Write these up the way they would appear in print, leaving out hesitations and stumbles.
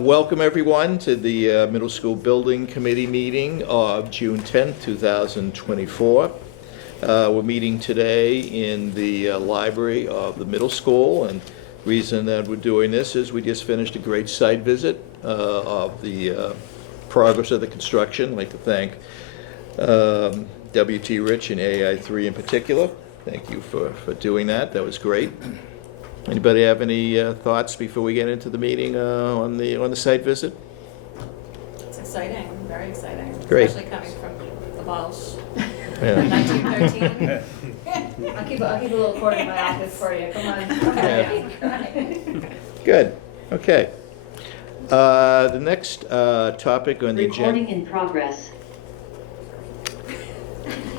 Welcome everyone to the Middle School Building Committee meeting of June 10th, 2024. We're meeting today in the library of the middle school, and the reason that we're doing this is we just finished a great site visit of the progress of the construction. I'd like to thank W.T. Rich and AI3 in particular. Thank you for doing that. That was great. Anybody have any thoughts before we get into the meeting on the site visit? It's exciting, very exciting. Great. Especially coming from the Walsh Yeah. in 1913. I'll keep a little cord in my office for you. Come on. Good. Okay. The next topic on the agenda. Recording in progress.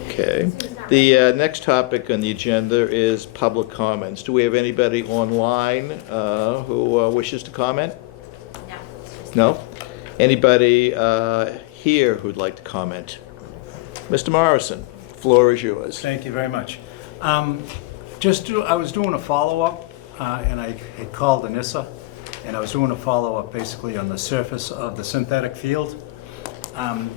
Okay. The next topic on the agenda is public comments. Do we have anybody online who wishes to comment? No. No? Anybody here who'd like to comment? Mr. Morrison, floor is yours. Thank you very much. I was doing a follow-up, and I had called Anissa, and I was doing a follow-up basically on the surface of the synthetic field.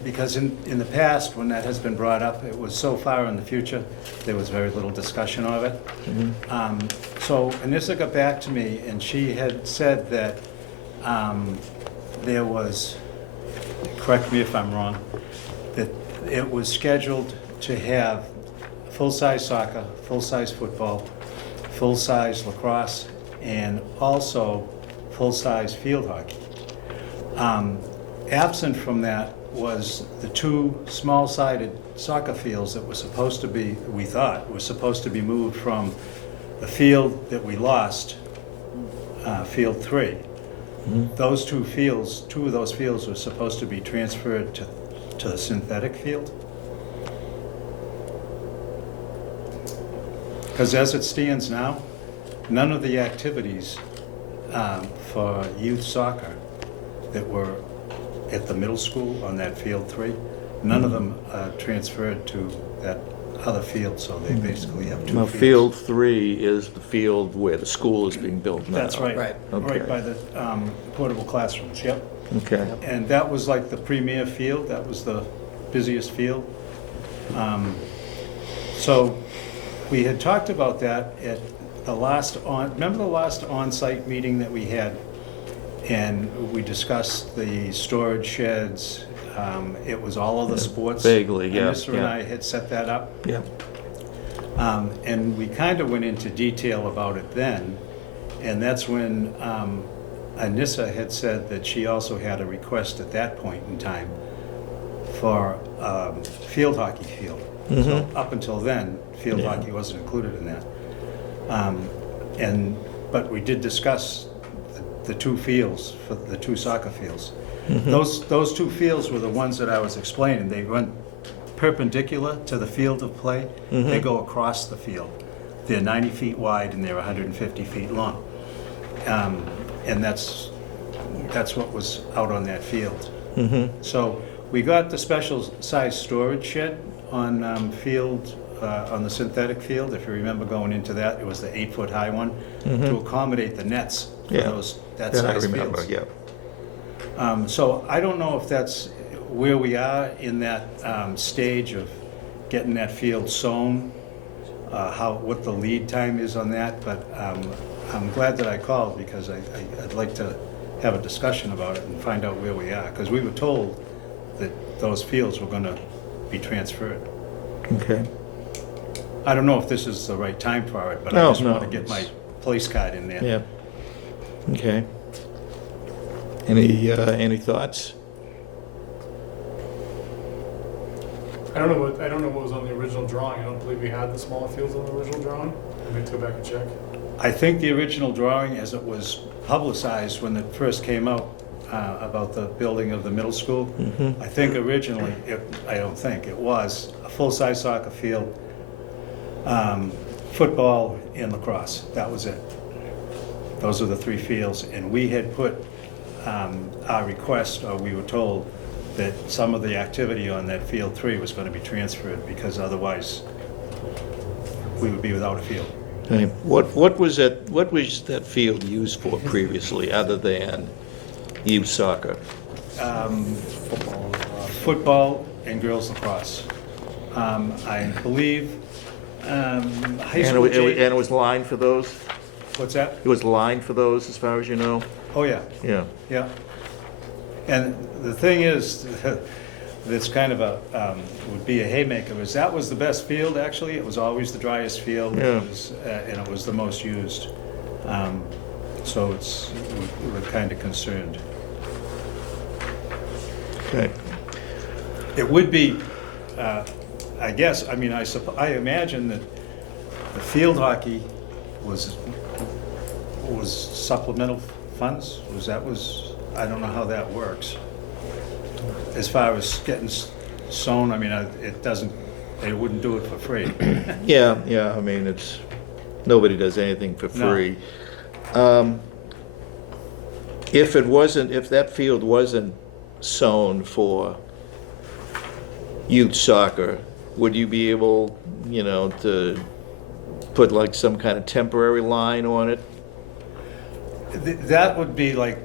Because in the past, when that has been brought up, it was so far in the future, there was very little discussion of it. So Anissa got back to me, and she had said that there was, correct me if I'm wrong, that it was scheduled to have full-size soccer, full-size football, full-size lacrosse, and also full-size field hockey. Absent from that was the two small-sided soccer fields that were supposed to be, we thought, were supposed to be moved from the field that we lost, Field 3. Those two of those fields were supposed to be transferred to the synthetic field. Because as it stands now, none of the activities for youth soccer that were at the middle school on that Field 3, none of them transferred to that other field, so they basically have two Now, fields. Field 3 is the field where the school is being built now. That's right. Right. Okay. Right by the portable classrooms, yep. Okay. And that was like the premier field, that was the busiest field. So we had talked about that at the last remember the last on-site meeting that we had? And we discussed the storage sheds. It was all of the sports. Vaguely, yeah, Anissa and yeah. I had set that up. Yeah. And we kind of went into detail about it then. And that's when Anissa had said that she also had a request at that point in time for field hockey field. So up until then, field Yeah. hockey wasn't included in that. But we did discuss the two fields, for the two soccer fields. Those two fields were the ones that I was explaining. They run perpendicular to the field of play. They go across the field. They're 90 feet wide and they're 150 feet long. And that's what was out on that field. So we got the special size storage shed on on the synthetic field. If you remember going into that, it was the 8-foot high one to accommodate the nets for Yeah. that That I size remember, fields. yeah. So I don't know if that's where we are in that stage of getting that field sown, what the lead time is on that, but I'm glad that I called because I'd like to have a discussion about it and find out where we are, because we were told that those fields were going to be transferred. Okay. I don't know if this is the right time for it, but No, I just no, want to get my place card in there. Yeah. Okay. Any thoughts? I don't know what was on the original drawing. I don't believe we had the smaller fields on the original drawing. I need to go back and check. I think the original drawing, as it was publicized when it first came out about the building of the middle school, I think originally, it was a full-size soccer field, football and lacrosse. That was it. Those are the three fields. And we had put our request, or we were told that some of the activity on that field 3 was going to be transferred because otherwise we would be without a field. Okay. What was that field used for previously, other than youth soccer? Football and girls lacrosse. I believe high And school. it was lined for those? What's that? It was lined for those, as far as you know? Oh, yeah. Yeah. Yeah. And the thing is, that's kind of would be a haymaker, is that was the best field, actually. It was always the driest field. Yeah. And it was the most used. So we're kind of concerned. Okay. It would be, I guess, I mean, I imagine that the field hockey was supplemental funds? I don't know how that works. As far as getting sown, I mean, they wouldn't do it for free. Yeah, I mean, nobody does anything for No. free. If that field wasn't sown for youth soccer, would you be able, to put like some kind of temporary line on it? That would be like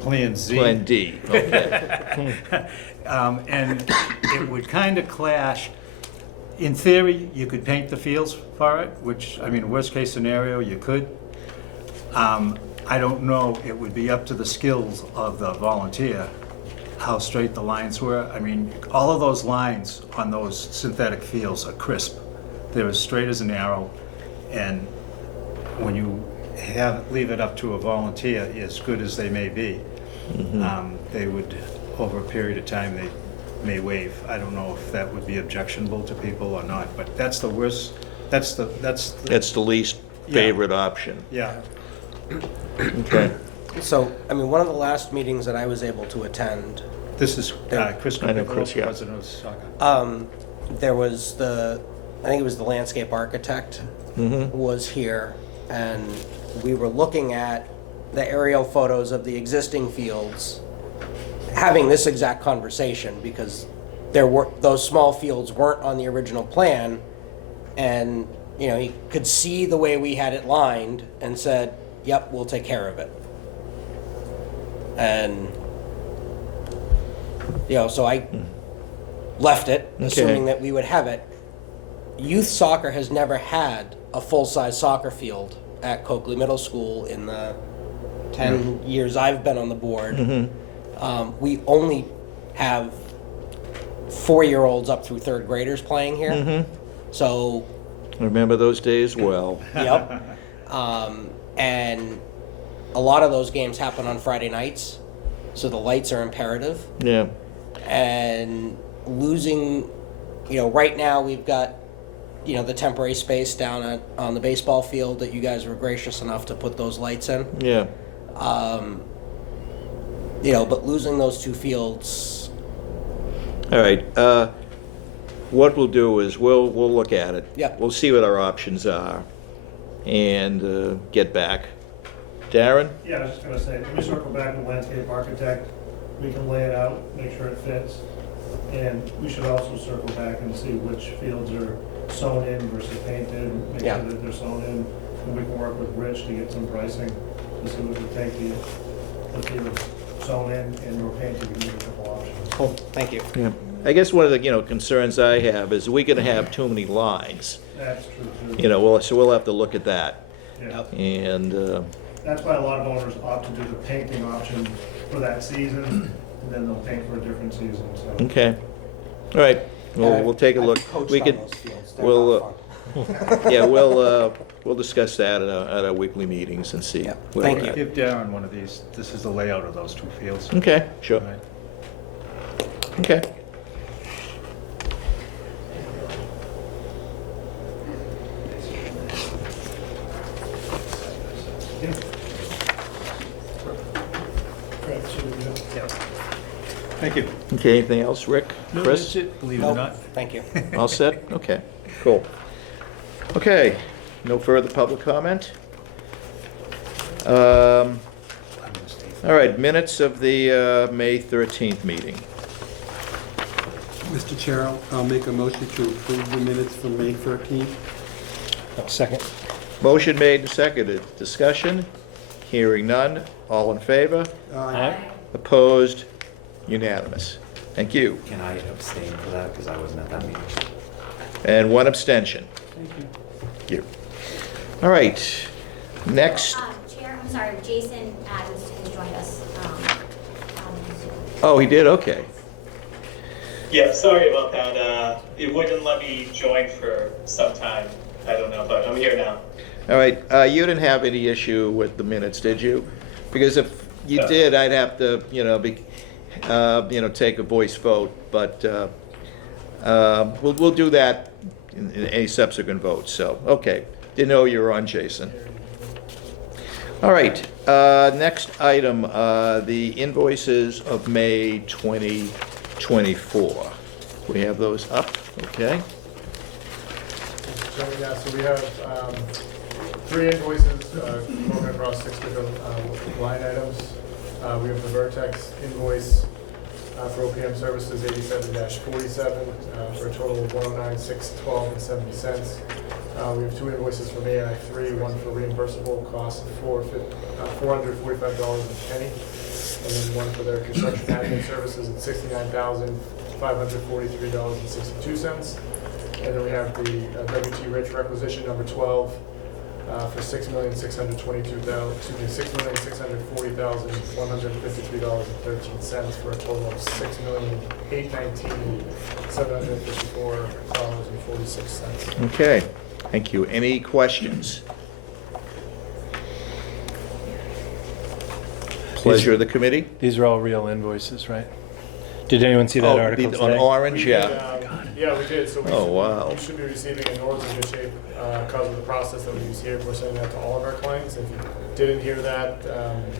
Plan Z. Plan D, okay. And it would kind of clash. In theory, you could paint the fields for it, which, I mean, worst case scenario, you could. I don't know, it would be up to the skills of the volunteer, how straight the lines were. I mean, all of those lines on those synthetic fields are crisp. They're as straight as an arrow, and when you leave it up to a volunteer, as good as they may be, they would, over a period of time, they may waive. I don't know if that would be objectionable to people or not, but that's the worst, that's the, That's the least favorite option. yeah. Okay. So, I mean, one of the last meetings that I was able to attend, This is Chris I know Piccolo, Chris, yeah. president of soccer. there was I think it was the landscape architect was here, and we were looking at the aerial photos of the existing fields, having this exact conversation, because those small fields weren't on the original plan, and, he could see the way we had it lined and said, yep, we'll take care of it. And, so I left it, assuming that we would have it. Youth soccer has never had a full-size soccer field at Coakley Middle School in the 10 years I've been on the board. We only have 4-year-olds up through 3rd graders playing here. So, Remember those days well. yep. And a lot of those games happen on Friday nights, so the lights are imperative. Yeah. And losing, right now we've got, the temporary space down on the baseball field that you guys were gracious enough to put those lights in. Yeah. But losing those 2 fields, All right. What we'll do is we'll look at it. Yep. We'll see what our options are and get back. Darren? Yeah, I was just gonna say, let me circle back to landscape architect. We can lay it out, make sure it fits. And we should also circle back and see which fields are sewn in versus painted, make Yeah. sure that they're sewn in. And we can work with Rich to get some pricing to see what we take the field sewn in and/or painted, we need a couple options. cool, thank you. Yeah. I guess one of the, concerns I have is we're gonna have too many lines. That's true too. So we'll have to look at that. Yeah. Yep. And, That's why a lot of owners opt to do the painting option for that season, and then they'll paint for a different season, so. okay. All right. We'll take a look. I've coached We on could, those fields. They're we'll, not fun. yeah, we'll discuss that at our weekly meetings and see. Yeah. where Thank we're you. at. Give Darren one of these. This is the layout of those 2 fields. Okay, sure. Right. Okay. Thank you. Okay, anything else, Rick? No, Chris? that's it, believe it or Nope, not. thank you. All set? Okay, cool. Okay, no further public comment? All right, minutes of the May 13th meeting. Mr. Chair, I'll make a motion to approve the minutes from May 13th. Second. Motion made and seconded. Discussion? Hearing none. All in favor? Aye. Opposed? Unanimous. Thank you. Can I abstain for that, because I wasn't at that meeting? And one abstention. Thank you. Thank you. All right, next. Chair, I'm sorry, Jason Adams has joined us. On Zoom. Oh, he did? Okay. Yeah, sorry about that. It wouldn't let me join for some time. I don't know, but I'm here now. All right, you didn't have any issue with the minutes, did you? Because if you No. did, I'd have to, take a voice vote, but we'll do that in any subsequent votes, so, okay. Didn't know you were on, Jason. All right, next item, the invoices of May 2024. We have those up, okay? So, yeah, so we have 3 invoices going across 6 different line items. We have the Vertex invoice for OPM services 87-47 for a total of $109,612.70. We have 2 invoices from AI3, one for reimbursable costs of $445.01, and then one for their construction admin services at $69,543.62. And then we have the WT Rich requisition number 12 for $6,640,153.13 for a total of $6,819,754.46. Okay, thank you. Any questions? Pleasure of the committee? These are all real invoices, right? Did anyone see that Oh, article On today? orange, We did, yeah. Yeah, we did, so Oh, wow. you should be receiving an orders in good shape because of the process that we use here. We're sending that to all of our clients. If you didn't hear that,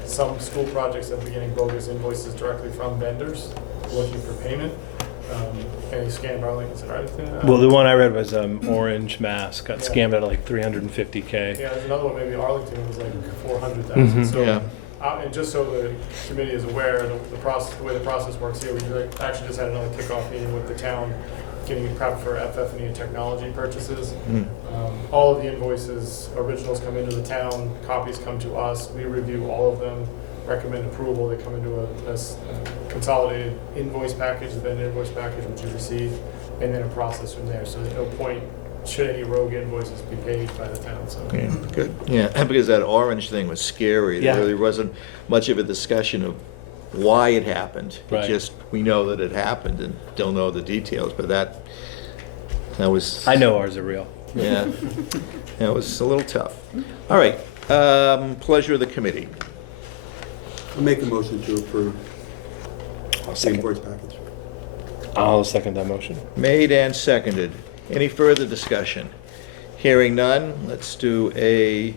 some school projects have been getting bogus invoices directly from vendors looking for payment. Can you scan our link? Well, the one I read was Orange Mass, got Yeah. scammed out of like $350K. Yeah, there's another one, maybe Arlington, it was like 400,000. Mhm. So, Yeah. and just so the committee is aware, the process, the way the process works here, we actually just had another kickoff meeting with the town, getting prepped for FF&E and technology purchases. Hmm. All of the invoices, originals come into the town, copies come to us, we review all of them, recommend approval, they come into a consolidated invoice package, the vendor invoice package, which you receive, and then a process from there. So there's no point, should any rogue invoices be paid by the town, so. Yeah, good. Yeah, because that orange thing was scary. There Yeah. really wasn't much of a discussion of why it happened. It Right. just, we know that it happened and don't know the details, but that was. I know ours are real. Yeah, that was a little tough. All right, pleasure of the committee. I'll make a motion to approve I'll the second, invoice package. I'll second that motion. Made and seconded. Any further discussion? Hearing none, let's do a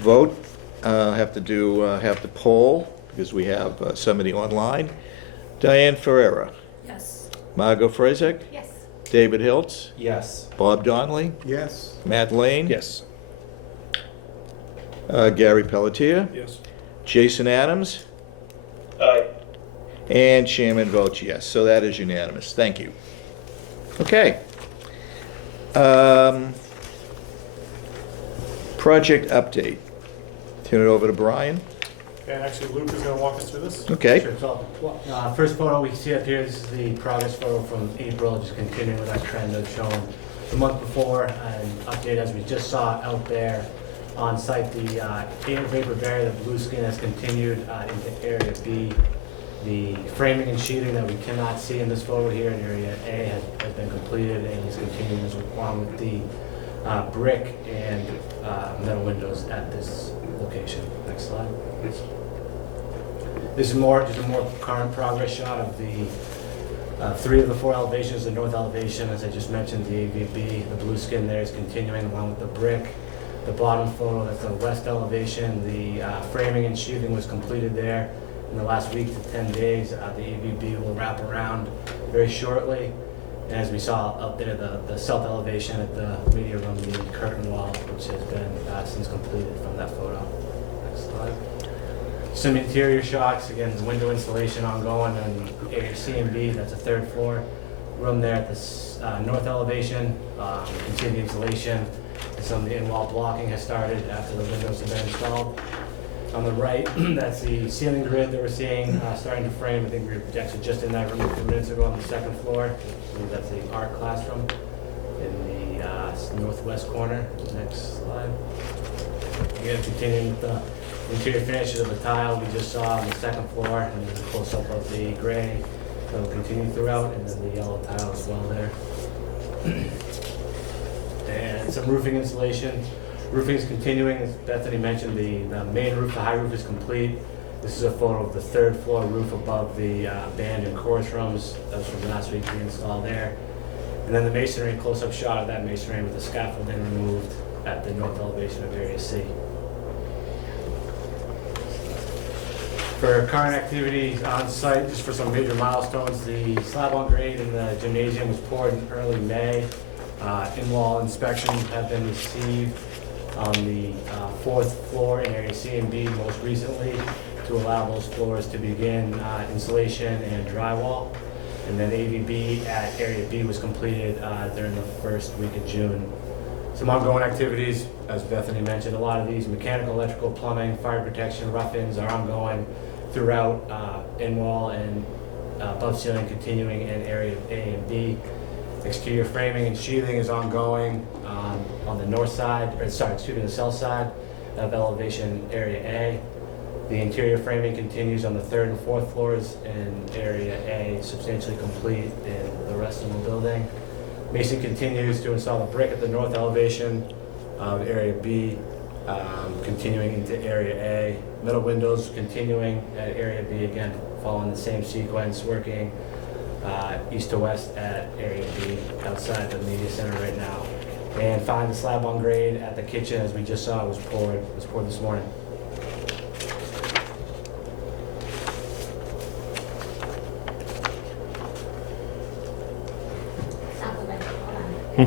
vote. Have to poll, because we have somebody online. Diane Ferreira, Yes. Margot Frazek, Yes. David Hiltz, Yes. Bob Donnelly, Yes. Matt Lane. Yes. Gary Pelletier, Yes. Jason Adams, Aye. and Chairman votes yes. So that is unanimous. Thank you. Okay. Project update. Turn it over to Brian. And actually Luke is gonna walk us through this. Okay. Sure, so, first photo we see up here is the progress photo from April, just continuing with that trend of showing the month before, and update as we just saw out there on site, the air vapor barrier, the blue skin has continued into area B. The framing and sheathing that we cannot see in this photo here in area A has been completed and is continuing along with the brick and metal windows at this location. Next slide, please. This is just a more current progress shot of the 3 of the 4 elevations. The north elevation, as I just mentioned, the AVB, the blue skin there is continuing along with the brick. The bottom photo, that's the west elevation. The framing and sheathing was completed there in the last week to 10 days. The AVB will wrap around very shortly. And as we saw up there, the south elevation at the media room, the curtain wall, which has been since completed from that photo. Next slide. Some interior shots, again, the window installation ongoing on area C and B, that's a third floor. Room there at the north elevation, continued insulation, and some of the in-wall blocking has started after the windows have been installed. On the right, that's the ceiling grid that we're seeing starting to frame. I think we were actually just in that room a few minutes ago on the second floor. I believe that's the art classroom in the northwest corner. Next slide. Again, continuing with the interior finishes of the tile we just saw on the second floor, and there's a close-up of the gray that will continue throughout, and then the yellow tile as well there. And some roofing installation. Roofing is continuing, as Bethany mentioned, the main roof, the high roof is complete. This is a photo of the third floor roof above the band and chorus rooms. That was from last week, we installed there. And then the masonry, close-up shot of that masonry with the scaffolding removed at the north elevation of Area C. For current activities on site, just for some major milestones, the slab on grade in the gymnasium was poured in early May. In-wall inspections have been received on the fourth floor in Area C and B most recently to allow those floors to begin insulation and drywall. And then AVB at Area B was completed during the first week of June. Some ongoing activities, as Bethany mentioned, a lot of these mechanical, electrical, plumbing, fire protection, rough-ins are ongoing throughout in-wall and above ceiling continuing in Area A and B. Exterior framing and sheathing is ongoing on the north side, or sorry, excuse me, the south side of elevation Area A. The interior framing continues on the third and fourth floors in Area A, substantially complete in the rest of the building. Mason continues to install the brick at the north elevation of Area B, continuing into Area A. Metal windows continuing at Area B, again, following the same sequence, working east to west at Area B outside the media center right now. And finally, the slab on grade at the kitchen, as we just saw, was poured this morning. There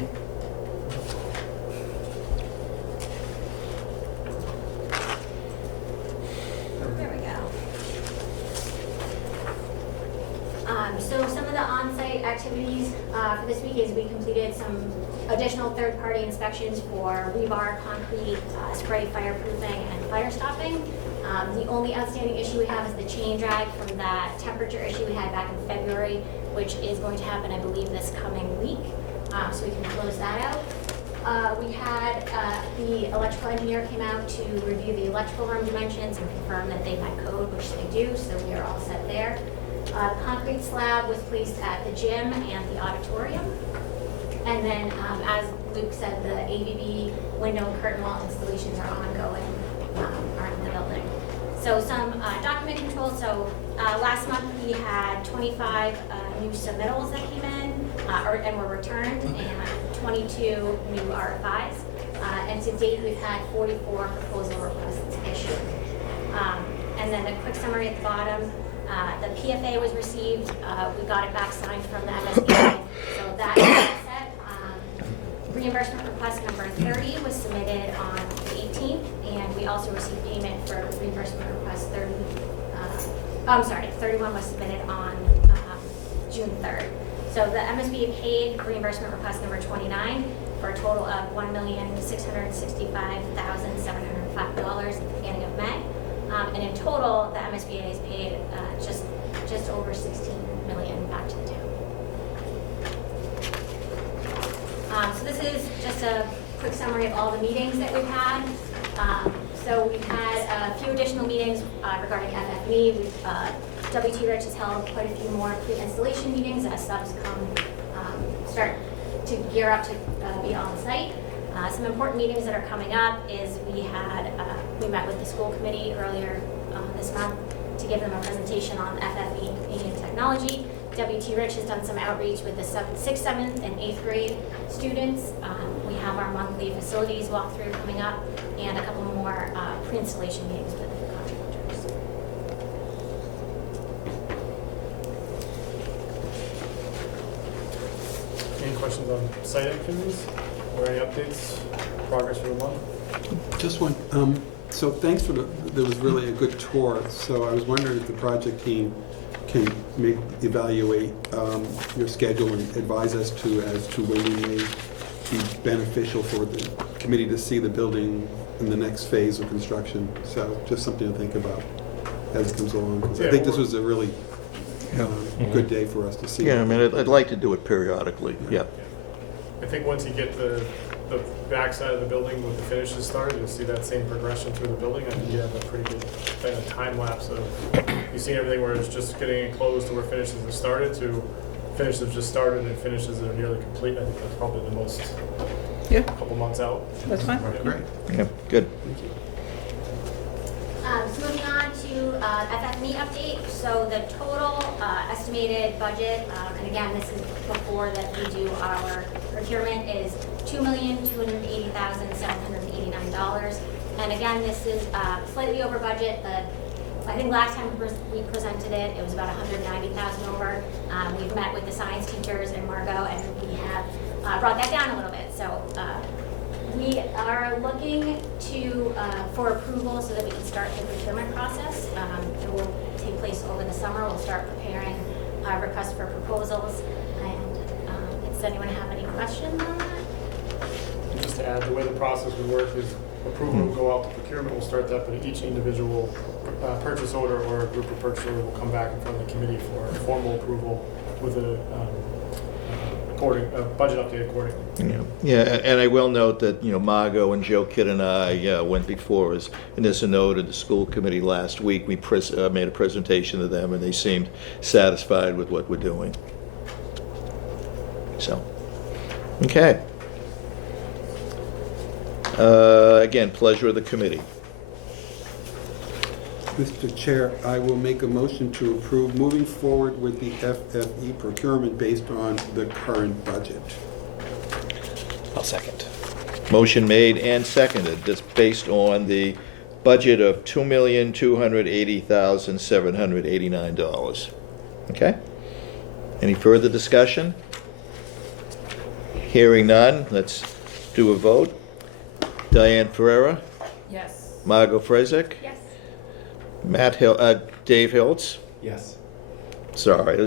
we go. So some of the on-site activities for this week is we completed some additional third-party inspections for rebar, concrete, spray fireproofing, and fire stopping. The only outstanding issue we have is the chain drag from that temperature issue we had back in February, which is going to happen, I believe, this coming week. So we can close that out. We had the electrical engineer came out to review the electrical room dimensions and confirm that they met code, which they do, so we are all set there. The concrete slab was placed at the gym and the auditorium. And then, as Luke said, the AVB window and curtain wall installations are ongoing around the building. So some document control. So last month we had 25 new submittals that came in and were returned, and 22 new RFIs. And to date we've had 44 proposal requests issued. And then a quick summary at the bottom. The PFA was received. We got it back signed from the MSBA. So that is set. Reimbursement request number 30 was submitted on the 18th, and we also received payment for reimbursement request 31 was submitted on June 3rd. So the MSBA paid reimbursement request number 29 for a total of $1,665,705 at the beginning of May. And in total, the MSBA has paid just over $16 million back to the town. So this is just a quick summary of all the meetings that we've had. So we've had a few additional meetings regarding FF&E. WT Rich has held quite a few more pre-installation meetings as subs start to gear up to be on site. Some important meetings that are coming up is we met with the school committee earlier this month to give them a presentation on FF&E and technology. WT Rich has done some outreach with the 6th, 7th, and 8th grade students. We have our monthly facilities walkthrough coming up and a couple more pre-installation meetings with the contractors. questions on site activities or any updates, progress for the month? Just one, so thanks for there was really a good tour. So I was wondering if the project team can evaluate your schedule and advise us as to when you may be beneficial for the committee to see the building in the next phase of construction. So just something to think about as it comes along. 'Cause I think this was a really good day for us to see. Yeah, I mean, I'd like to do it periodically, yeah. I think once you get the backside of the building with the finishes started, you'll see that same progression through the building. I think you have a pretty good kind of time lapse of, you see everything where it's just getting enclosed to where finishes have started to finishes have just started and finishes that are nearly complete. I think that's probably the most, couple months out. That's fine. Yeah. Great. Yeah, good. So moving on to FF&E update. So the total estimated budget, and again, this is before that we do our procurement, is $2,280,789. And again, this is slightly over budget. I think last time we presented it, it was about 190,000 over. We've met with the science teachers and Margot, and we have brought that down a little bit. So we are looking to for approval so that we can start the procurement process. It will take place over the summer. We'll start preparing requests for proposals. And does anyone have any questions on that? Just to add, the way the process would work is approval will go out to procurement, we'll start that, but each individual purchase order or a group of purchase orders will come back in front of the committee for formal approval with a budget update accordingly. Yeah, and I will note that, Margot and Joe Kidd and I went before us, and there's a note at the school committee last week. We made a presentation to them, and they seemed satisfied with what we're doing. So, okay. Again, pleasure of the committee. Mr. Chair, I will make a motion to approve moving forward with the FFE procurement based on the current budget. I'll second. Motion made and seconded, that's based on the budget of $2,280,789. Okay? Any further discussion? Hearing none, let's do a vote. Diane Ferreira, Yes. Margot Frazek, Yes. Dave Hiltz. Yes. Sorry,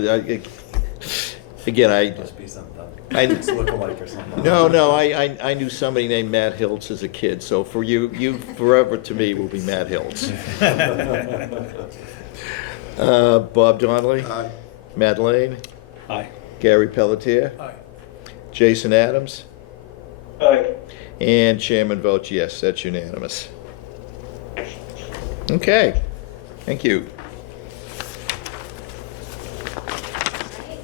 again, Must be something. I It's look-alike or something. No, I knew somebody named Matt Hiltz as a kid, so for you forever to me will be Matt Hiltz. Bob Donnelly, Aye. Matt Lane, Aye. Gary Pelletier, Aye. Jason Adams, Aye. and Chairman votes yes, that's unanimous. Okay, thank you.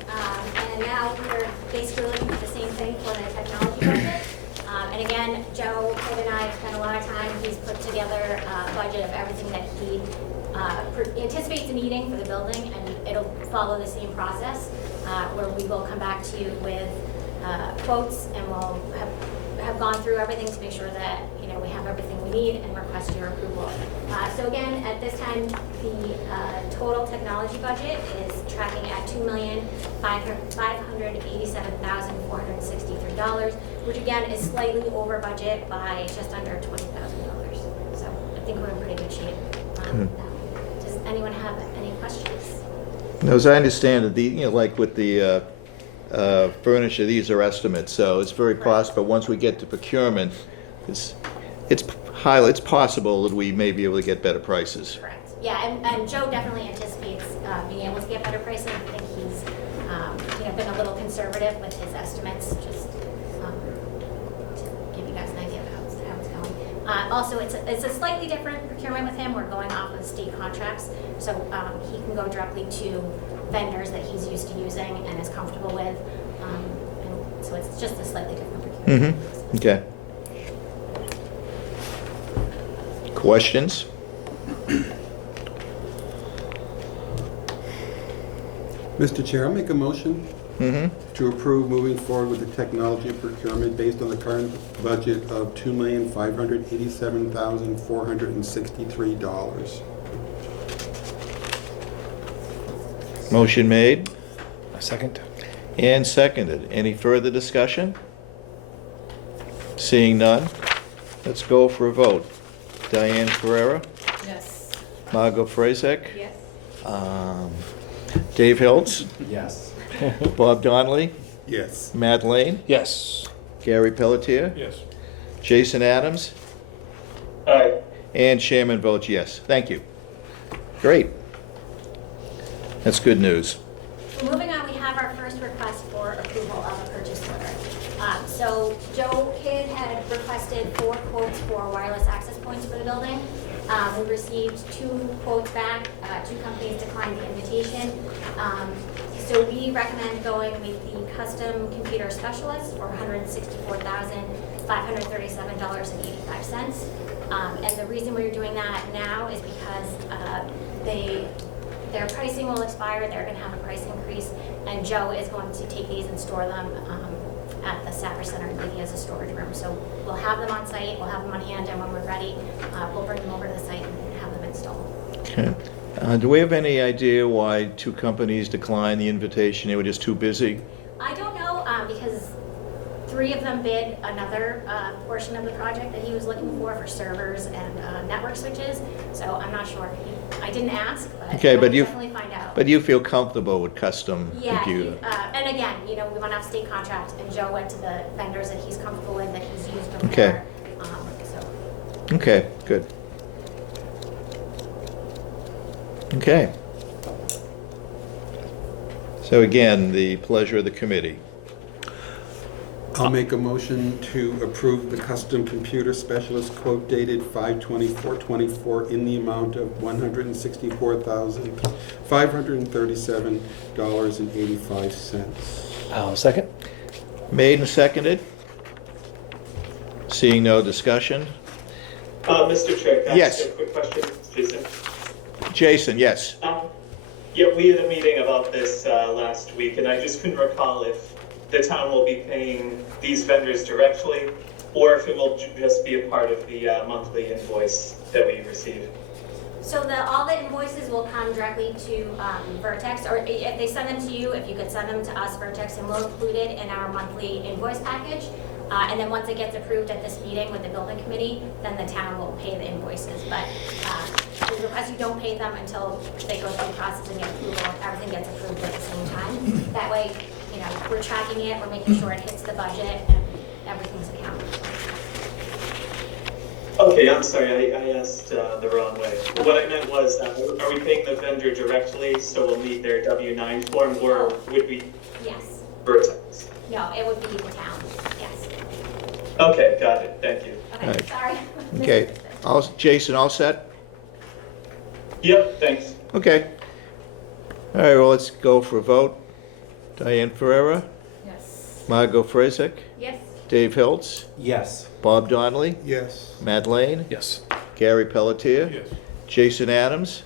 And now we're basically looking at the same thing for the technology budget. And again, Joe Kidd and I have spent a lot of time. He's put together a budget of everything that he anticipates needing for the building, and it'll follow the same process where we will come back to you with quotes, and we'll have gone through everything to make sure that we have everything we need and request your approval. So again, at this time, the total technology budget is tracking at $2,587,463, which again is slightly over budget by just under $20,000. So I think we're in pretty good shape. Does anyone have any questions? Now, as I understand it, like with the furniture, these are estimates, so it's very possible, once we get to procurement, it's possible that we may be able to get better prices. Correct. Yeah, and Joe definitely anticipates being able to get better pricing. I think he's been a little conservative with his estimates, just to give you guys an idea of how it's going. Also, it's a slightly different procurement with him. We're going off of state contracts, so he can go directly to vendors that he's used to using and is comfortable with. And so it's just a slightly different procurement. Mm-hmm. Okay. Questions? Mr. Chair, I'll make a motion Mm-hmm. to approve moving forward with the technology procurement based on the current budget of $2,587,463. Motion made A second. And seconded. Any further discussion? Seeing none, let's go for a vote. Diane Ferrera, Yes. Margot Frazek, Yes. Dave Hiltz, Yes. Bob Donnelly, Yes. Matt Lane, Yes. Gary Pelletier, Yes. Jason Adams, Aye. and Chairman votes yes. Thank you. Great. That's good news. So moving on, we have our first request for approval of a purchase order. So Joe Kidd had requested 4 quotes for wireless access points for the building. We received 2 quotes back, 2 companies declined the invitation. So we recommend going with the custom computer specialist for $164,537.85. And the reason we're doing that now is because their pricing will expire, they're gonna have a price increase, and Joe is going to take these and store them at the Sapper Center and leave it as a storage room. So we'll have them on site, we'll have them on hand, and when we're ready, we'll bring them over to the site and have them installed. Okay. Do we have any idea why 2 companies declined the invitation? They were just too busy? I don't know, because 3 of them bid another portion of the project that he was looking for servers and network switches, so I'm not sure. I didn't ask, but Okay, I'll but you, definitely find out. but you feel comfortable with custom Yeah, computer? and again, you know, we went off state contract, and Joe went to the vendors that he's comfortable with, that he's used before. Okay. So, Okay, good. Okay. So again, the pleasure of the committee. I'll make a motion to approve the custom computer specialist quote dated 5/24/24 in the amount of $164,537.85. Second? Made and seconded. Seeing no discussion. Mr. Chair, can I Yes. ask a quick question, Jason? Jason, yes. Yeah, we had a meeting about this last week, and I just couldn't recall if the town will be paying these vendors directly, or if it will just be a part of the monthly invoice that we receive. So all the invoices will come directly to Vertex, or if they send them to you, if you could send them to us, Vertex, and we'll include it in our monthly invoice package. And then once it gets approved at this meeting with the building committee, then the town will pay the invoices. But we request you don't pay them until they go through the process and get approval. Everything gets approved at the same time. That way, you know, we're tracking it, we're making sure it hits the budget, and everything's accounted for. Okay, I'm sorry, I asked the wrong way. What I meant was, are we paying the vendor directly, so we'll need their W-9 form, or would we? Yes. Vertex? No, it would be the town, yes. Okay, got it, thank you. Okay, Right. sorry. Okay. Jason, all set? Yep, thanks. Okay. All right, well, let's go for a vote. Diane Ferrera, Yes. Margot Frazek, Yes. Dave Hiltz, Yes. Bob Donnelly, Yes. Matt Lane, Yes. Gary Pelletier, Yes. Jason Adams,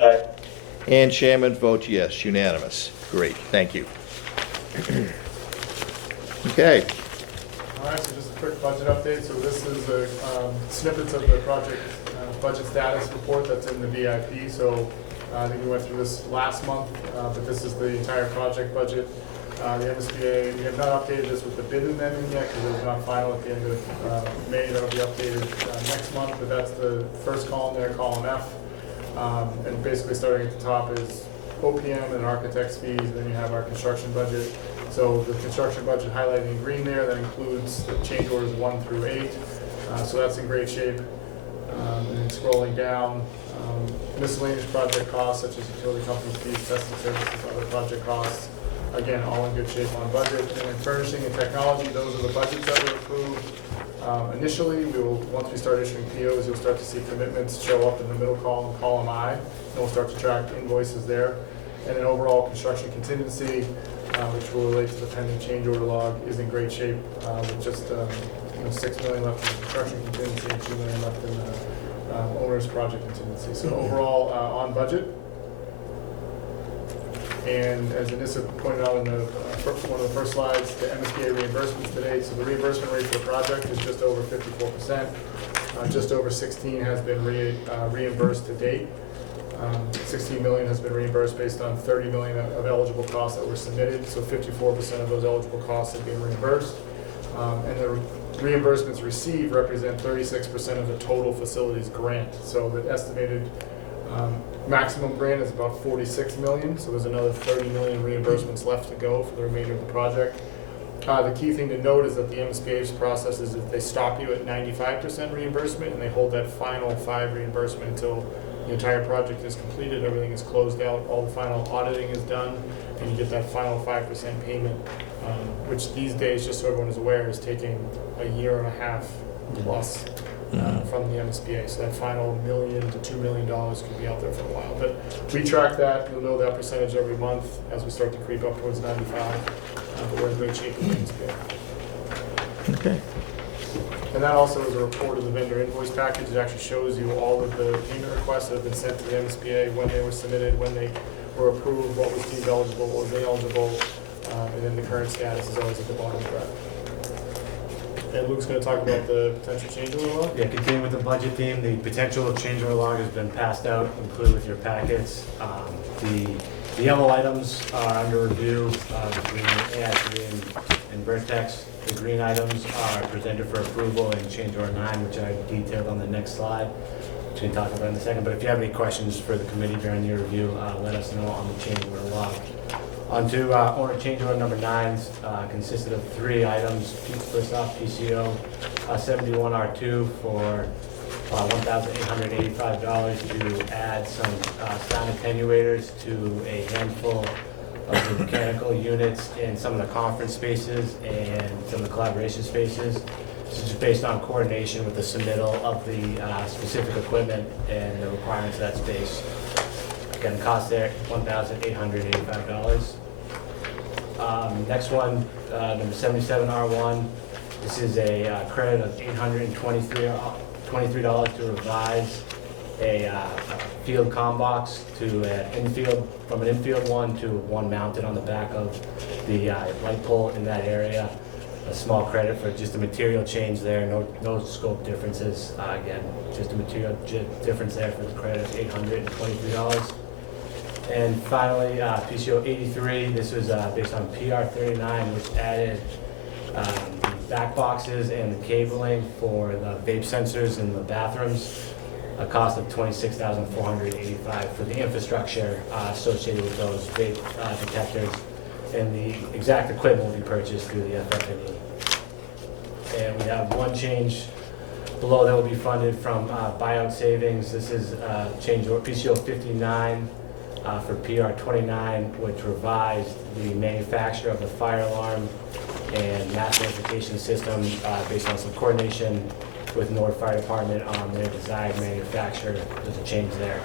Aye. and Chairman votes yes, unanimous. Great, thank you. Okay, All right, so just a quick budget update. So this is a snippets of the project budget status report that's in the VIP. So I think we went through this last month, but this is the entire project budget. The MSBA, we have not updated this with the bid amendment yet because it was not final at the end of May. That'll be updated next month, but that's the first column there, column F. And basically starting at the top is OPM and architect's fees, and then you have our construction budget. So the construction budget highlighted in green there, that includes the change orders 1 through 8. So that's in great shape. And then scrolling down, miscellaneous project costs such as utility company fees, testing services, other project costs. Again, all in good shape on budget. And then furnishing and technology, those are the budgets that were approved. Initially, once we start issuing POs, you'll start to see commitments show up in the middle column, column I, and we'll start to track invoices there. And then overall construction contingency, which will relate to the pending change order log, is in great shape with just $6 million left in the construction contingency and $2 million left in the owner's project contingency. So overall, on budget. And as Anissa pointed out in one of the first slides, the MSBA reimbursements today. So the reimbursement rate for the project is just over 54%. Just over 16 has been reimbursed to date. $16 million has been reimbursed based on $30 million of eligible costs that were submitted, so 54% of those eligible costs have been reimbursed. And the reimbursements received represent 36% of the total facilities grant. So the estimated maximum grant is about $46 million, so there's another $30 million reimbursements left to go for the remainder of the project. The key thing to note is that the MSBA's process is that they stop you at 95% reimbursement, and they hold that final 5% reimbursement until the entire project is completed, everything is closed out, all the final auditing is done, and you get that final 5% payment, which these days, just so everyone is aware, is taking a year and a half plus from the MSBA. So that final $1 million to $2 million could be out there for a while. But we track that, you'll know that percentage every month as we start to creep up towards 95. But we're in great shape with the MSBA. Okay. And that also is a report of the vendor invoice package. It actually shows you all of the payment requests that have been sent to the MSBA, when they were submitted, when they were approved, what was deemed eligible, what was ineligible, and then the current status is always at the bottom of that. And Luke's going to talk about the potential change order log. Yeah, continuing with the budget theme, the potential change order log has been passed out, included with your packets. The yellow items are under review between AI3 and Vertex. The green items are presented for approval in change order 9, which I detailed on the next slide, which we can talk about in a second. But if you have any questions for the committee during your review, let us know on the change order log. On to order change order number 9, consisted of 3 items. First off, PCO 71R2 for $1,885 to add some sound attenuators to a handful of the mechanical units in some of the conference spaces and some of the collaboration spaces. This is based on coordination with the submittal of the specific equipment and the requirements of that space. Again, cost there $1,885. Next one, number 77R1. This is a credit of $823 to revise a field comm box to an infield, from an infield one to one mounted on the back of the light pole in that area. A small credit for just a material change there, no scope differences. Again, just a material difference there for the credit of $823. And finally, PCO 83, this was based on PR 39, which added the back boxes and the cabling for the vape sensors in the bathrooms, a cost of $26,485 for the infrastructure associated with those vape detectors, and the exact equipment will be purchased through the FF&E. And we have one change below that will be funded from buyout savings. This is change order PCO 59 for PR 29, which revised the manufacturer of the fire alarm and mass notification system based on some coordination with North Fire Department on their desired manufacturer. There's a change there.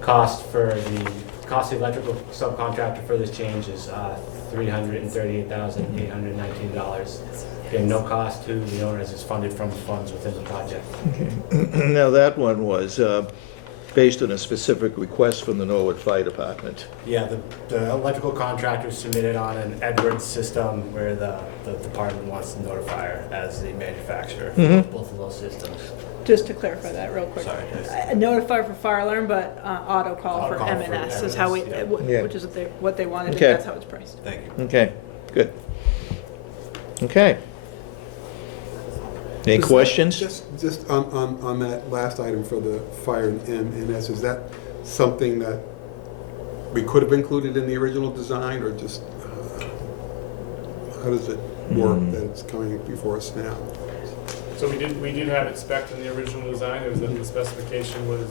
Cost of the electrical subcontractor for this change is $338,819. Again, no cost to the owner as it's funded from funds within the project. Okay. Now, that one was based on a specific request from the Norwood Fire Department. Yeah, the electrical contractor submitted on an Edwards system where the department wants to notify her as the manufacturer for both of those systems. Just to clarify that real quick. Sorry, yes. Notify for fire alarm, but auto call for Auto call for M&S is how we, M&S, yeah. which is what they wanted, Okay. and that's how it's priced. Thank you. Okay, good. Okay. Any Just- questions? Just on that last item for the fire and MS, is that something that we could have included in the original design, or just, how does it work that it's coming before us now? So we did have it spec'd in the original design. It was that the specification was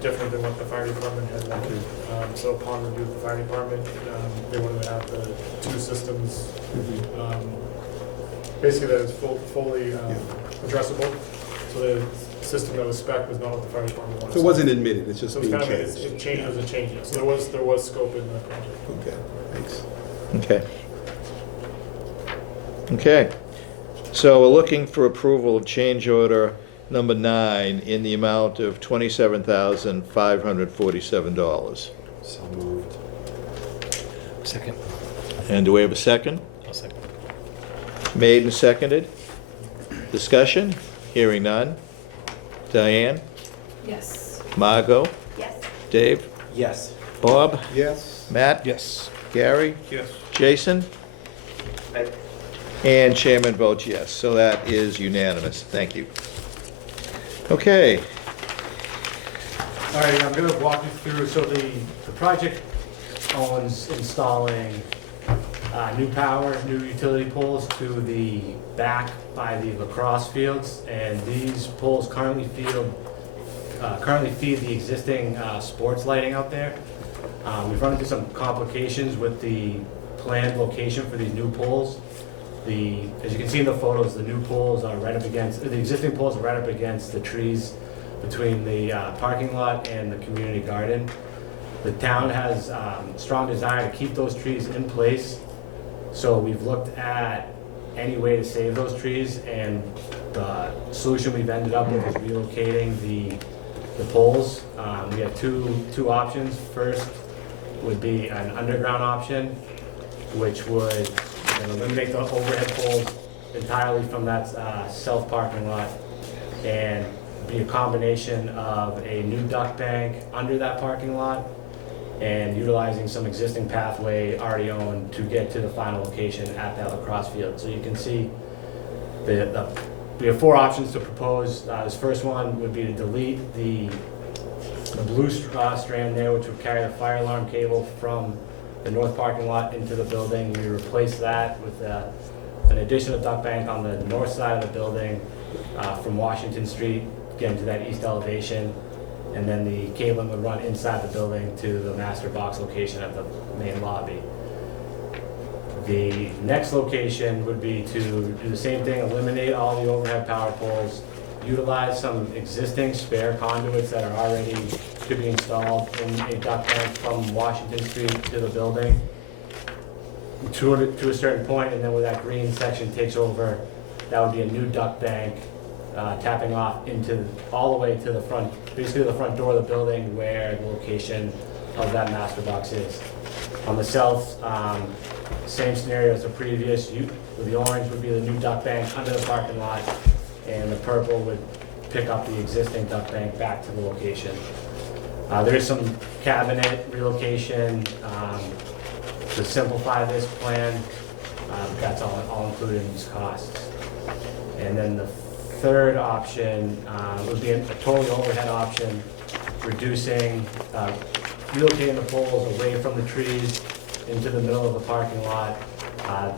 different than what the fire department had wanted. So upon review with the fire department, they wanted to have the 2 systems, basically that it's fully addressable. So the system that was spec was not what the fire department wanted. So it wasn't admitted, it's just So being it's kind of, changed? it was a change. So there was scope in the project. Okay, thanks. Okay. Okay. So we're looking for approval of change order number 9 in the amount of $27,547. So moved. Second. And do we have a second? I'll second. Made and seconded. Discussion? Hearing none. Diane? Yes. Margot? Yes. Dave? Yes. Bob? Yes. Matt? Yes. Gary? Yes. Jason? I- And chairman votes yes, so that is unanimous. Thank you. Okay. All right, I'm gonna walk you through, so the project owns installing new power, new utility poles to the back by the lacrosse fields, and these poles currently feed the existing sports lighting out there. We've run into some complications with the planned location for these new poles. As you can see in the photos, the new poles are right up against, the existing poles are right up against the trees between the parking lot and the community garden. The town has strong desire to keep those trees in place, so we've looked at any way to save those trees, and the solution we've ended up with is relocating the poles. We have two options. First would be an underground option, which would eliminate the overhead poles entirely from that south parking lot, and be a combination of a new duct bank under that parking lot and utilizing some existing pathway already owned to get to the final location at that lacrosse field. So you can see we have four options to propose. This first one would be to delete the blue strand there, which would carry the fire alarm cable from the north parking lot into the building. We replace that with an additional duct bank on the north side of the building from Washington Street, getting to that east elevation, and then the cabling would run inside the building to the master box location at the main lobby. The next location would be to do the same thing, eliminate all the overhead power poles, utilize some existing spare conduits that are already to be installed in a duct bank from Washington Street to the building to a certain point, and then where that green section takes over, that would be a new duct bank tapping off into all the way to the front, basically the front door of the building where the location of that master box is. On the south, same scenario as the previous. The orange would be the new duct bank under the parking lot, and the purple would pick up the existing duct bank back to the location. There is some cabinet relocation to simplify this plan. That's all included in these costs. And then the third option would be a totally overhead option, reducing, relocating the poles away from the trees into the middle of the parking lot,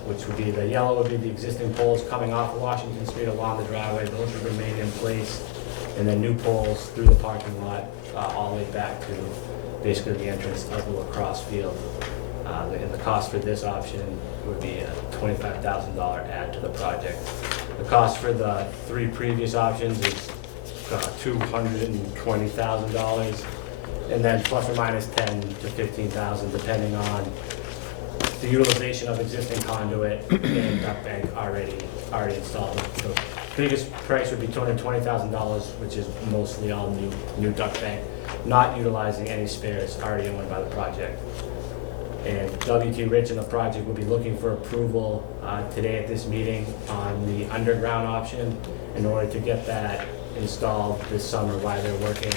which would be the yellow would be the existing poles coming off of Washington Street along the driveway. Those would remain in place, and then new poles through the parking lot all the way back to basically the entrance of the lacrosse field. And the cost for this option would be a $25,000 add to the project. The cost for the three previous options is $220,000, and then plus or minus 10 to 15,000, depending on the utilization of existing conduit and duct bank already installed. The biggest price would be $220,000, which is mostly all new duct bank, not utilizing any spares already owned by the project. And W.T. Rich and the project will be looking for approval today at this meeting on the underground option in order to get that installed this summer while they're working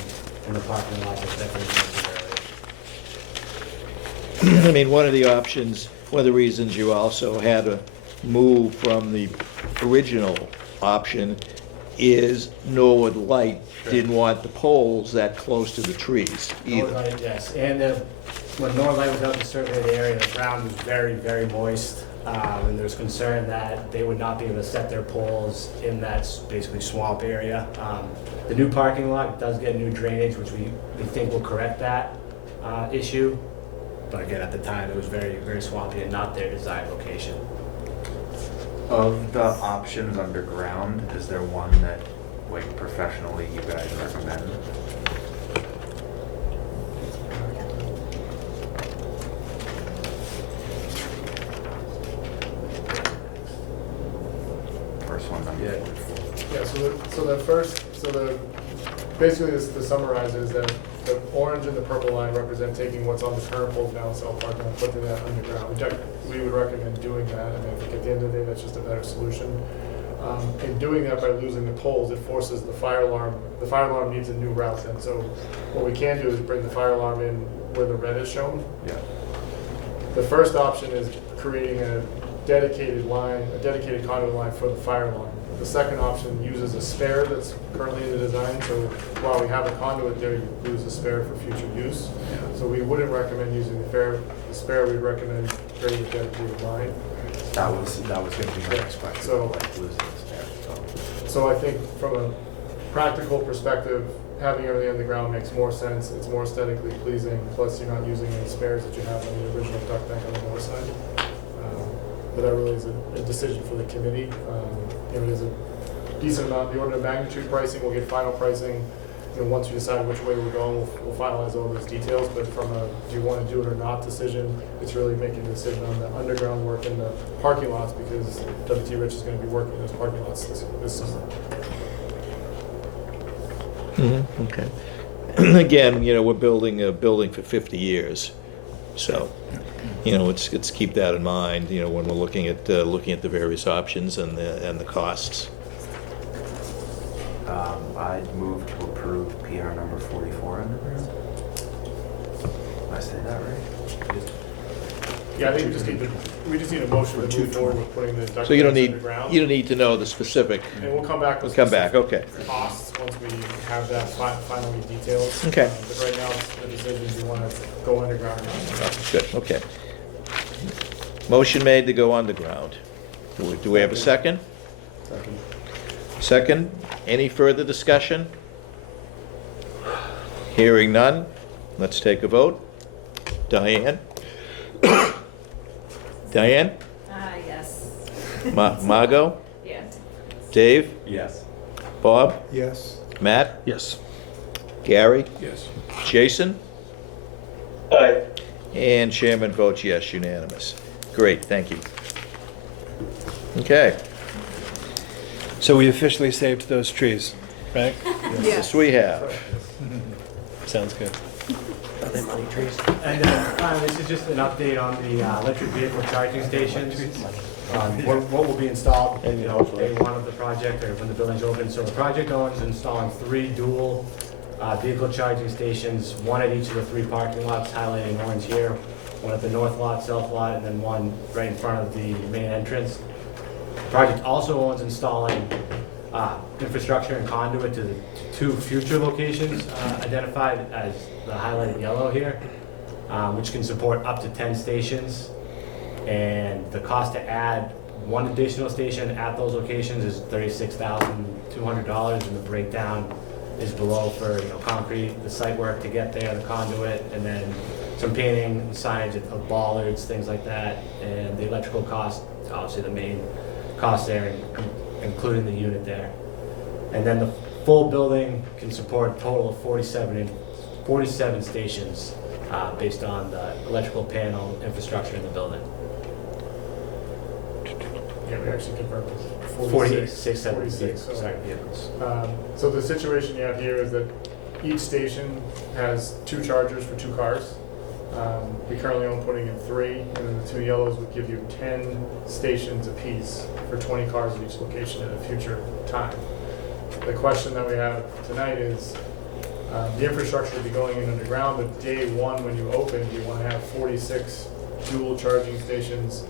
in the parking lot that Stephanie mentioned earlier. I mean, one of the options, one of the reasons you also had to move from the original option is Norwood Light didn't want the poles that close to the trees either. Norwood Light, yes, and when Norwood Light was out to survey the area, the ground was very, very moist, and there's concern that they would not be able to set their poles in that basically swamp area. The new parking lot does get new drainage, which we think will correct that issue. But again, at the time, it was very, very swampy and not their desired location. Of the options underground, is there one that, like, professionally you guys recommend? First one on Yeah, basically this to summarize is that the orange and the purple line represent taking what's on the current poles now in South Park and putting that underground. We would recommend doing that. I mean, I think at the end of the day, that's just a better solution. In doing that by losing the poles, it forces the fire alarm needs a new route, and so what we can do is bring the fire alarm in where the red is shown. Yeah. The first option is creating a dedicated conduit line for the fire alarm. The second option uses a spare that's currently in the design, so while we have a conduit there, you lose a spare for future use. So we wouldn't recommend using the spare, we'd recommend creating a dedicated line. That was going to be my next question. So- like losing the spare. So I think from a practical perspective, having everything on the ground makes more sense, it's more aesthetically pleasing, plus you're not using any spares that you have on the original duct bank on the north side. But that really is a decision for the committee. It is a decent amount, the order of magnitude pricing, we'll get final pricing. Once we decide which way we're going, we'll finalize all those details, but from a do you want to do it or not decision, it's really making a decision on the underground work in the parking lots, because W.T. Rich is going to be working in those parking lots this summer. Okay. Again, we're building a building for 50 years, so, let's keep that in mind, when we're looking at the various options and the costs. I'd move to approve PR number 44 underground. Did I say that right? Yeah, I think we just need a motion to move forward with putting the duct So you don't banks need, underground. you don't need to know the specific, And we'll come back with we'll come back, okay. costs once we have that finally detailed. Okay. But right now, it's the decision, do you want to go underground or not? Good, okay. Motion made to go underground. Do we have a second? Second. Any further discussion? Hearing none, let's take a vote. Diane? Diane? Yes. Margot? Yes. Dave? Yes. Bob? Yes. Matt? Yes. Gary? Yes. Jason? Aye. And chairman votes yes, unanimous. Great, thank you. Okay, So we officially saved those trees, right? yes, we have. Sounds good. Are they money trees? And finally, this is just an update on the electric vehicle charging stations. What will be installed, day one of the project or when the building's open. So the project owns installing 3 dual vehicle charging stations, one at each of the 3 parking lots highlighted in orange here, one at the north lot, south lot, and then one right in front of the main entrance. The project also owns installing infrastructure and conduit to the 2 future locations identified as the highlighted yellow here, which can support up to 10 stations. And the cost to add 1 additional station at those locations is $36,200, and the breakdown is below for concrete, the site work to get there, the conduit, and then some painting, and signage of bollards, things like that, and the electrical cost, obviously the main cost there, including the unit there. And then the full building can support a total of 47 stations based on the electrical panel infrastructure in the building. Yeah, we actually confirmed 46 so- sorry, vehicles. So the situation you have here is that each station has 2 chargers for 2 cars. We currently own putting in 3, and then the 2 yellows would give you 10 stations apiece for 20 cars at each location at a future time. The question that we have tonight is, the infrastructure will be going in underground, but day one when you open, do you want to have 46 dual charging stations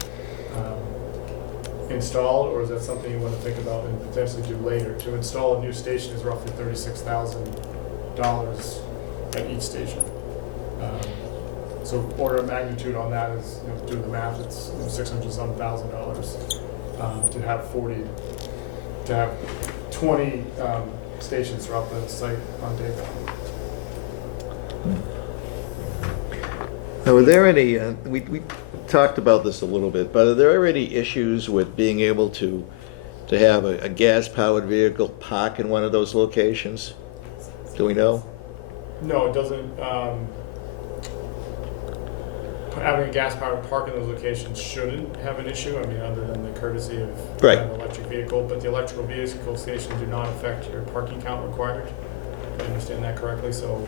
installed, or is that something you want to think about and potentially do later? To install a new station is roughly $36,000 at each station. So order of magnitude on that is, do the math, it's $600,000 to have 20 stations throughout the site on day one. Now, are there any, we talked about this a little bit, but are there any issues with being able to have a gas-powered vehicle park in one of those locations? Do we know? No, it doesn't. Having a gas-powered park in those locations shouldn't have an issue. I mean, other than the courtesy of Right. an electric vehicle, but the electrical vehicle stations do not affect your parking count required. If I understand that correctly, so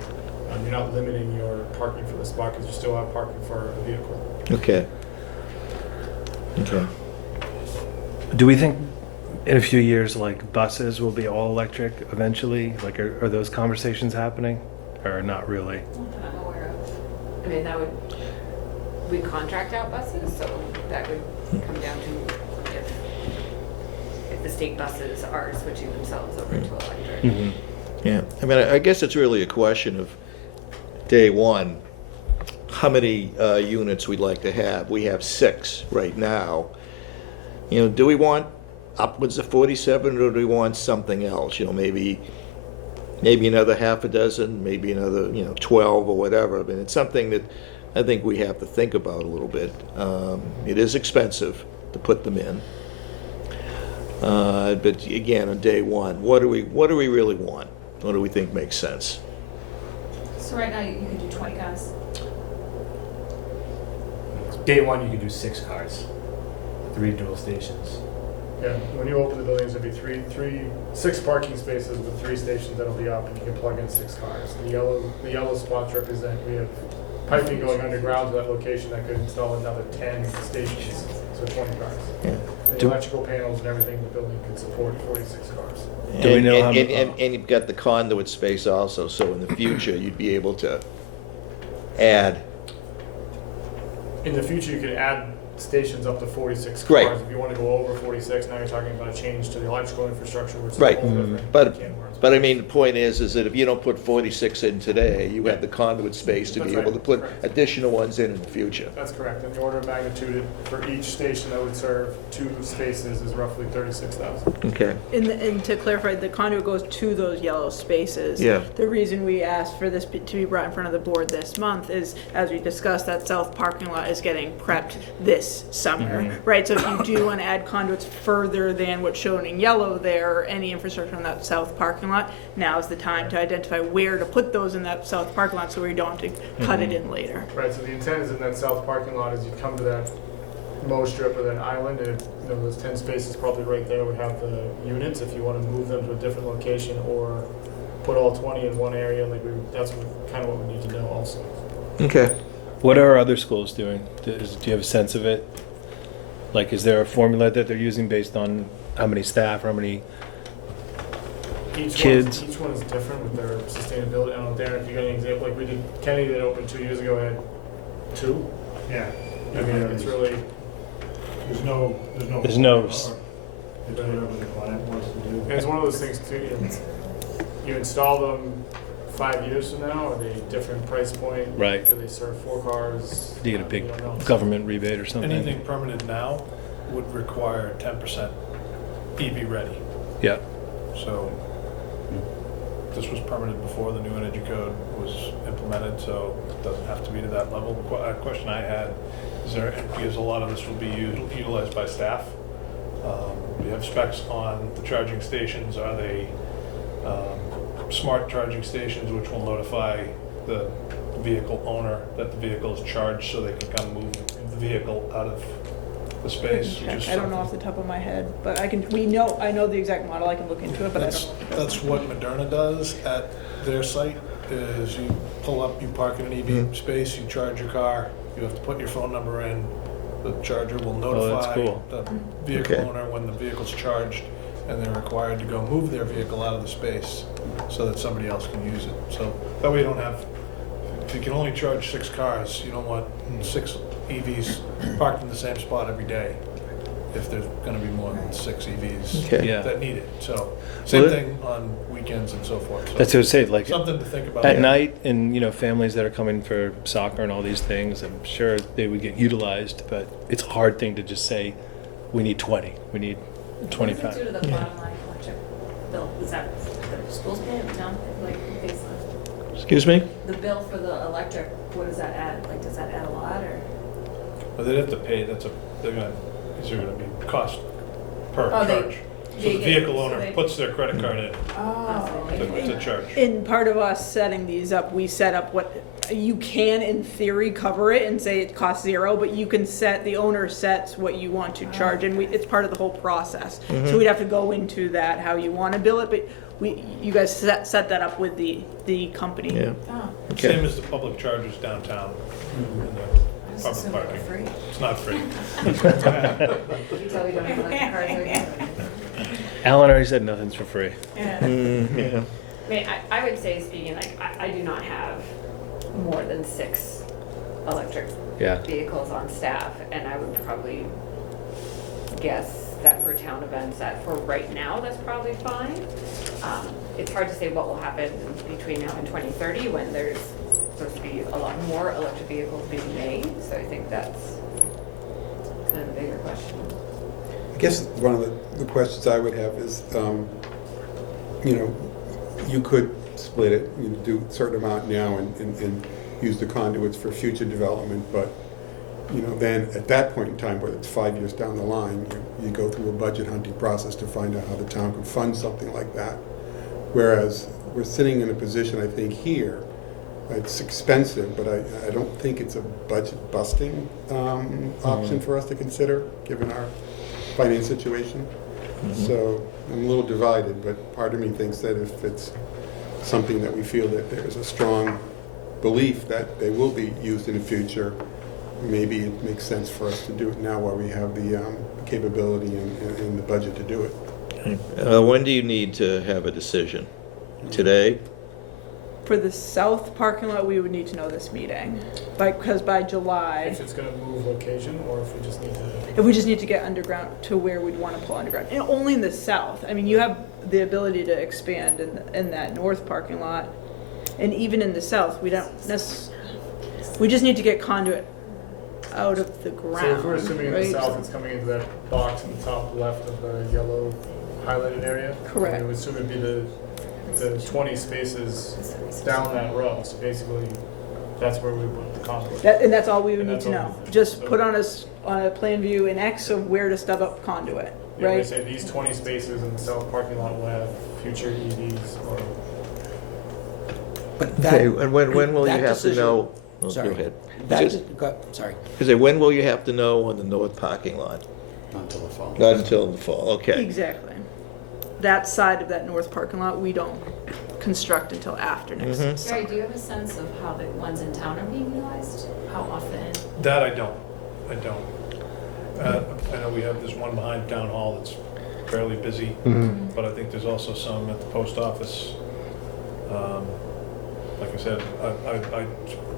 you're not limiting your parking for the spot because you still have parking for a vehicle. Okay. Okay. Do we think in a few years, like buses will be all electric eventually? Like, are those conversations happening, or not really? That I'm aware of. I mean, that would, we contract out buses, so that would come down to if the state buses are switching themselves over to electric. Mm-hmm. Yeah, I mean, I guess it's really a question of day one, how many units we'd like to have. We have 6 right now. You know, do we want upwards of 47, or do we want something else? You know, maybe another half a dozen, maybe another, 12 or whatever. I mean, it's something that I think we have to think about a little bit. It is expensive to put them in. But again, on day one, what do we really want? What do we think makes sense? So right now, you can do 20 cars. Day one, you could do 6 cars, 3 dual stations. Yeah, when you open the buildings, there'll be 6 parking spaces with 3 stations that'll be up, and you can plug in 6 cars. The yellow spots represent, we have piping going underground to that location that could install another 10 stations, so 20 cars. Yeah. The electrical panels and everything in the building can support 46 cars. Do we know and, how many- and you've got the conduit space also, so in the future, you'd be able to add. In the future, you could add stations up to 46 cars. Right. If you want to go over 46, now you're talking about a change to the electrical infrastructure, which is a Right. whole different But can of worms. I mean, the point is that if you don't put 46 in today, you have the conduit space to be That's able to right. put Correct. additional ones in the future. That's correct. And the order of magnitude for each station that would serve 2 spaces is roughly 36,000. Okay. And to clarify, the conduit goes to those yellow spaces. Yeah. The reason we asked for this to be brought in front of the board this month is, as we discussed, that south parking lot is getting prepped this summer, right? So if you do want to add conduits further than what's shown in yellow there, or any infrastructure on that south parking lot, now's the time to identify where to put those in that south parking lot so we don't have to cut it in later. Right, so the intent is in that south parking lot is you come to that mow strip or that island, and those 10 spaces probably right there would have the units if you want to move them to a different location, or put all 20 in one area. That's kind of what we need to know also. Okay. What are other schools doing? Do you have a sense of it? Like, is there a formula that they're using based on how many staff or how many kids? Each one is different with their sustainability. I don't know, Darren, if you got any example, like we did, Kennedy that opened 2 years ago had 2. Yeah. I mean, it's really, There's no. There's no- They do whatever the client wants to do. and it's one of those things too, you install them 5 years from now, are they a different price point? Right. Do they serve 4 cars? Do you get a big We don't know. government rebate or something? Anything permanent now would require 10% EV ready. Yeah. So this was permanent before the new energy code was implemented, so it doesn't have to be to that level. A question I had is because a lot of this will be utilized by staff. We have specs on the charging stations. Are they smart charging stations which will notify the vehicle owner that the vehicle is charged so they can come move the vehicle out of the space? which is I don't know off the top of my head, but I know the exact model, I can look into it, but I don't know. That's what Moderna does at their site, is you pull up, you park in an EV space, you charge your car, you have to put your phone number in, the charger will that's notify cool. the vehicle Okay. owner when the vehicle's charged, and they're required to go move their vehicle out of the space so that somebody else can use it. So that way you don't have, if you can only charge 6 cars, you don't want 6 EVs parked in the same spot every day if there's gonna be more than 6 EVs Okay. Yeah. that need it. So, same Well, thing on weekends and so forth. So That's what I say, like, something to think about. at night, and families that are coming for soccer and all these things, I'm sure they would get utilized, but it's a hard thing to just say, we need 20, we need What 25. does it do to the bottom line electric bill? Is that the schools pay it down, like, based on Excuse me? the bill for the electric? What does that add? Like, does that add a lot, or? But they'd have to pay, these are gonna be cost per Oh, charge. So they the get- vehicle so owner they- puts their credit card in Oh. to charge. In part of us setting these up, we set up what, you can in theory cover it and say it costs 0, but you can the owner sets what you want to charge, and it's part of the whole process. So we'd have to go into that, how you want to bill it, but you guys set that up with the company. Yeah. Oh. Okay. Same as the public chargers downtown in the I just public assumed they were parking. free. It's not free. You tell we don't have electric cars, we have. Alan already said nothing's for free. Yeah. Yeah. I mean, I would say, speaking, like, I do not have more than 6 electric Yeah. vehicles on staff, and I would probably guess that for town events, that for right now, that's probably fine. It's hard to say what will happen between now and 2030, when there's supposed to be a lot more electric vehicles being made, so I think that's kind of the bigger question. I guess one of the questions I would have is, you know, you could split it, you do a certain amount now and use the conduits for future development, but, you know, then at that point in time, whether it's 5 years down the line, you go through a budget hunting process to find out how the town could fund something like that. Whereas we're sitting in a position, I think, here, it's expensive, but I don't think it's a budget busting option for us to consider, given our finance situation. So I'm a little divided, but part of me thinks that if it's something that we feel that there's a strong belief that they will be used in the future, maybe it makes sense for us to do it now while we have the capability and the budget to do it. When do you need to have a decision? Today? For the south parking lot, we would need to know this meeting, because by July, If it's gonna move location, or if we just need to. if we just need to get underground to where we'd want to pull underground, and only in the south. I mean, you have the ability to expand in that north parking lot, and even in the south, we don't we just need to get conduit out of the ground. So if we're assuming in the right? south, it's coming into that box in the top left of the yellow highlighted area? Correct. We would assume it'd be the 20 spaces down that row, so basically, that's where we put the conduit. And that's all we would And need that's to all know. we- Just so- put on a plan view in X of where to stub up conduit, Yeah, they right? say these 20 spaces in the south parking lot will have future EVs or. But Okay, and when will you that have to decision- know? Oh, Sorry. Go ahead. Sorry. Because when will you have to know on the north parking lot? Not until the fall. Not until the fall, okay. Exactly. That side of that north parking lot, we don't construct until after next Mhm. summer. Gary, do you have a sense of how the ones in town are being utilized? How often? That I don't. I know we have this one behind Town Hall that's fairly busy, but I think there's also some at the post office. Like I said, I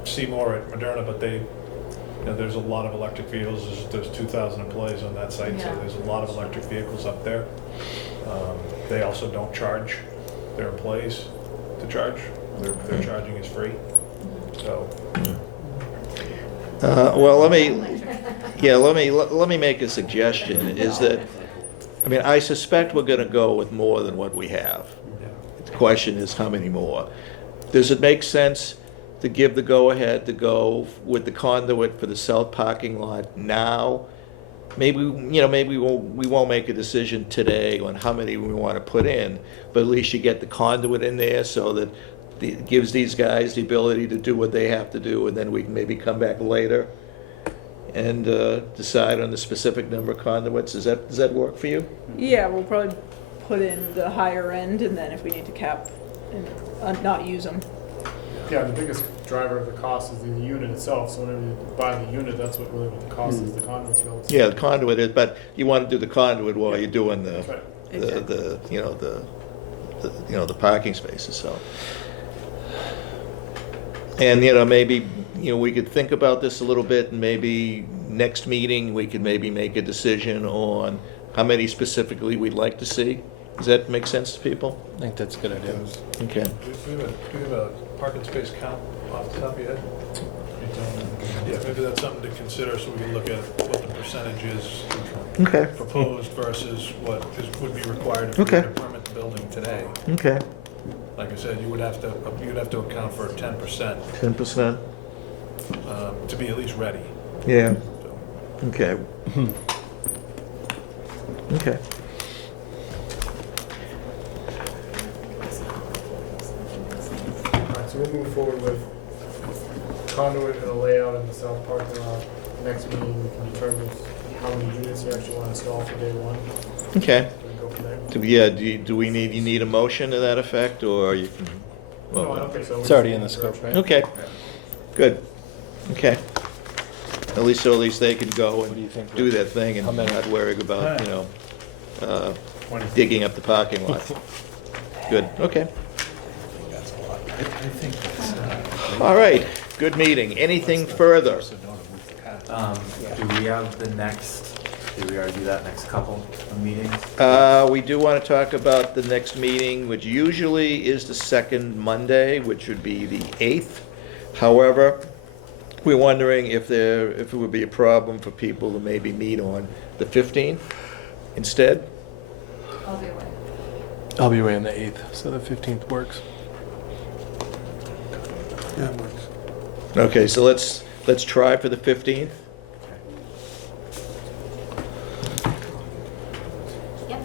see more at Moderna, but there's a lot of electric vehicles. There's 2,000 employees on that site, so Yeah. there's a lot of electric vehicles up there. They also don't charge their employees to charge. Their charging is free, so. Well, let me make a suggestion, is that, I mean, I suspect we're gonna go with more than what we have. The question is, how many more? Does it make sense to give the go-ahead to go with the conduit for the south parking lot now? Maybe, maybe we won't make a decision today on how many we want to put in, but at least you get the conduit in there so that it gives these guys the ability to do what they have to do, and then we can maybe come back later and decide on the specific number of conduits. Does that work for you? Yeah, we'll probably put in the higher end, and then if we need to cap and not use them. Yeah, the biggest driver of the cost is the unit itself, so whenever you buy the unit, that's what the cost is, the conduit's relative. Yeah, the conduit is, but you want to do the conduit while you're doing the parking spaces, so. And, maybe, we could think about this a little bit, and maybe next meeting, we could maybe make a decision on how many specifically we'd like to see. Does that make sense to people? I think that's a good idea. Okay. Do we have a parking space count off the top of your head? Yeah, maybe that's something to consider, so we can look at what the percentage is Okay. proposed versus what would be required if we Okay. were to permit the building today. Okay. Like I said, you'd have to account for 10%, 10%? to be at least ready. Yeah. Okay. Okay. Alright, so we'll move forward with conduit and a layout in the south parking lot. Next meeting, we can determine how many units you actually want to install for day one. Okay. We go from there. Do we need a motion to that effect, or you can? No, I don't think so. It's already in the scope, right? Okay, good, okay. At least they can go What do you and think, do Rich? that thing and How many? not worry about, digging up the parking lot. Good, okay. All right, good meeting. Anything further? Do we have the next, did we already do that next couple of meetings? We do want to talk about the next meeting, which usually is the second Monday, which would be the 8th. However, we're wondering if it would be a problem for people to maybe meet on the 15th instead. I'll be away. I'll be away on the 8th, so the 15th works. Yeah, it works. Okay, so let's try for the 15th. Yep.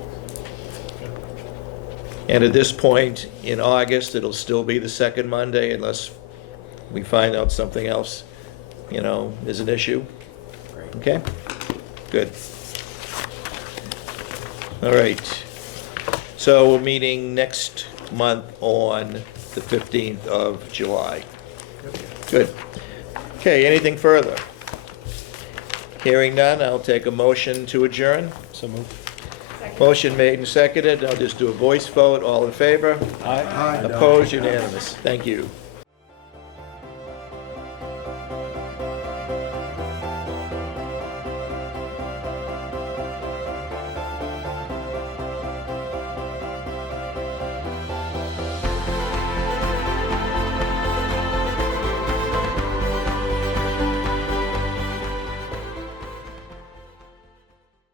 And at this point in August, it'll still be the second Monday unless we find out something else, is an issue. Okay? Good. All right. So we're meeting next month on the 15th of July. Good. Okay, anything further? Hearing none, I'll take a motion to adjourn. So moved. Motion made and seconded. I'll just do a voice vote. All in favor? Aye. Opposed? Unanimous. Thank you.